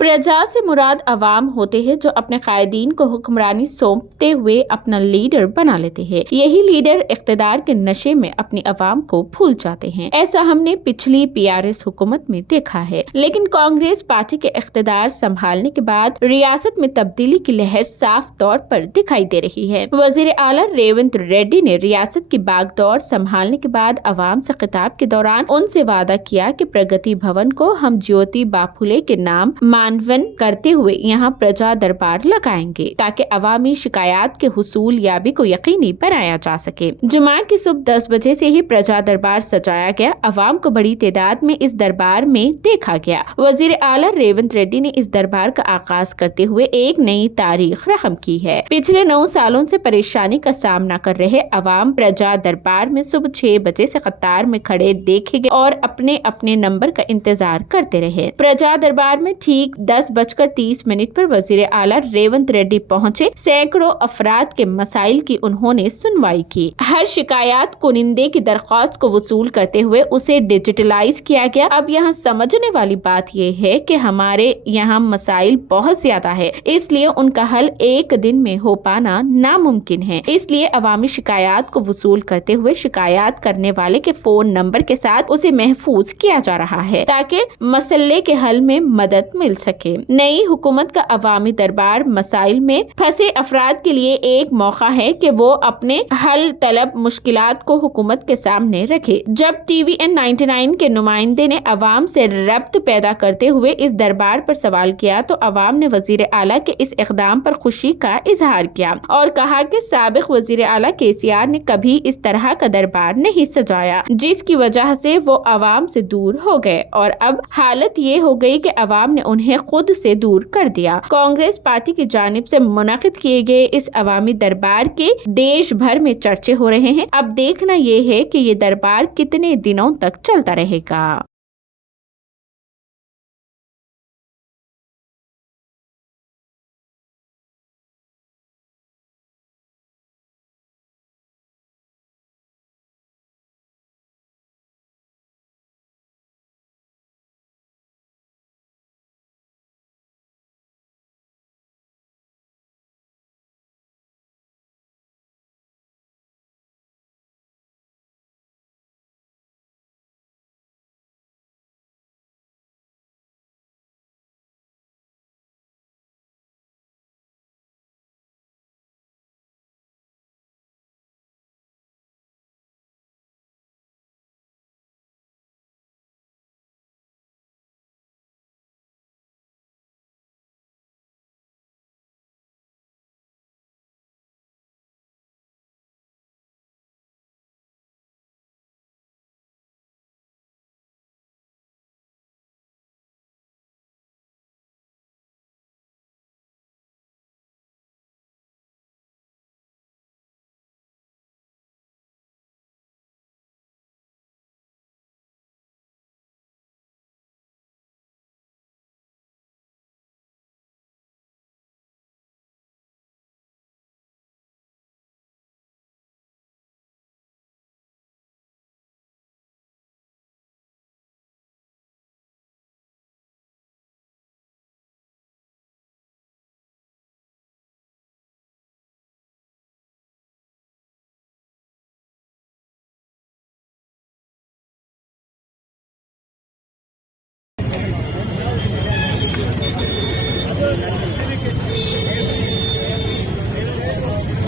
प्रजा से मुराद अवाम होते हैं जो अपने कायदीन को हुक्मरानी सौंपते हुए अपना लीडर बना लेते हैं। यही लीडर इख्तिदार के नशे में अपनी अवाम को भूल जाते हैं। ऐसा हमने पिछली PRS हुकूमत में देखा है। लेकिन कांग्रेस पार्टी के इख्तिदार संभालने के बाद रियासत में तब्दीली की लहर साफ तौर पर दिखाई दे रही है। वजीर आला रेवंत रेड्डी ने रियासत की बागडोर संभालने के बाद अवाम से खिताब के दौरान उनसे वादा किया कि प्रगति भवन को हम ज्योति बाफुले के नाम मानवन करते हुए यहाँ प्रजा दरबार लगाएंगे ताकि अवामी शिकायत के हुसूल याबी को यकीनी बनाया जा सके। जुमा की सुबह 10 बजे से ही प्रजा दरबार सजाया गया। अवाम को बड़ी तादाद में इस दरबार में देखा गया। वजीर आला रेवंत रेड्डी ने इस दरबार का आगाज करते हुए एक नई तारीख रकम की है। पिछले 9 सालों से परेशानी का सामना कर रहे अवाम प्रजा दरबार में सुबह 6 बजे से कतार में खड़े देखे गए और अपने अपने नंबर का इंतजार करते रहे। प्रजा दरबार में ठीक 10:30 पर वजीर आला रेवंत रेड्डी पहुंचे। सैकड़ों अफराद के मसाइल की उन्होंने सुनवाई की। हर शिकायत कुनिंदे की दरख्वास्त को वसूल करते हुए उसे डिजिटलाइज किया गया। अब यहाँ समझने वाली बात यह है कि हमारे यहाँ मसाइल बहुत ज्यादा है, इसलिए उनका हल एक दिन में हो पाना नामुमकिन है। इसलिए अवामी शिकायत को वसूल करते हुए शिकायत करने वाले के फोन नंबर के साथ उसे महफूज किया जा रहा है ताकि मसले के हल में मदद मिल सके। नई हुकूमत का अवामी दरबार मसाइल में फंसे अफराद के लिए एक मौका है कि वो अपने हल तलब मुश्किलात को हुकूमत के सामने रखे। जब TVN 99 के नुमाइंदे ने अवाम से रब्त पैदा करते हुए इस दरबार पर सवाल किया तो अवाम ने वजीर आला के इस इक़दाम पर खुशी का इजहार किया और कहा कि साबिक वजीर आला KCR ने कभी इस तरह का दरबार नहीं सजाया, जिसकी वजह से वो अवाम से दूर हो गए और अब हालत ये हो गई कि अवाम ने उन्हें खुद से दूर कर दिया। कांग्रेस पार्टी की जानिब से मुनक़िद किए गए इस अवामी दरबार के देश भर में चर्चे हो रहे हैं। अब देखना ये है कि ये दरबार कितने दिनों तक चलता रहेगा।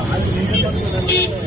आज